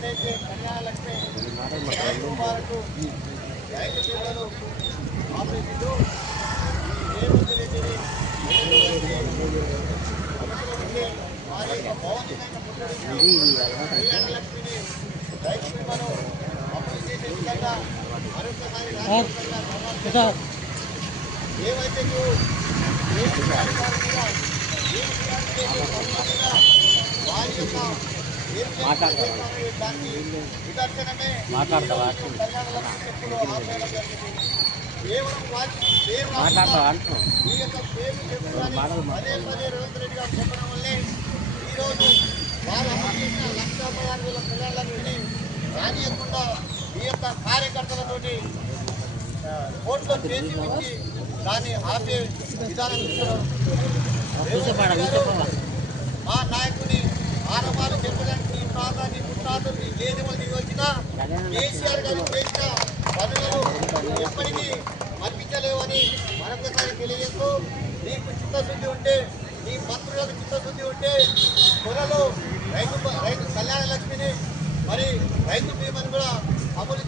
ఏదైతే కళ్యాణ లక్ష్మి బ్యాంక్ కుమారుడు రైతు బీమాను ఆపరేషన్లు ఈ రేవంత్ రెడ్డిని వారి యొక్క భౌతికమైన ముట్టడికి కళ్యాణ లక్ష్మిని రైతు బీమాను అమలు చేసే విధంగా మరొకసారి ఏవైతే వారి యొక్క నిదర్శనమే కళ్యాణ లక్ష్మి చెప్పులు ఆపేయడం జరిగింది. కేవలం వారికి పేరు ఈ యొక్క పేరు చెప్పులని పదే పదే రేవంత్ రెడ్డి గారు చెప్పడం వల్లే ఈరోజు వారు అమలు చేసిన 1,16,000 కళ్యాణ లక్ష్మిని రానియకుండా ఈ యొక్క కార్యకర్తలతోటి కోర్టులో కేసు ఇచ్చి దాన్ని ఆపే విధానం ఇస్తున్నారు. మా నాయకుని ఆరోపాలు చెప్పడానికి నీ తాత నీ ముత్తాత నీ దేశములు వచ్చినా కేసీఆర్ గారు చేసిన పనులను ఎప్పటికీ మర్పించలేవని మరొకసారి తెలియజేస్తూ నీకు చిత్తశుద్ధి ఉంటే నీ మంత్రులకు చిత్తశుద్ధి ఉంటే త్వరలో రైతు కళ్యాణ లక్ష్మిని మరి రైతు బీమాను కూడా అమలు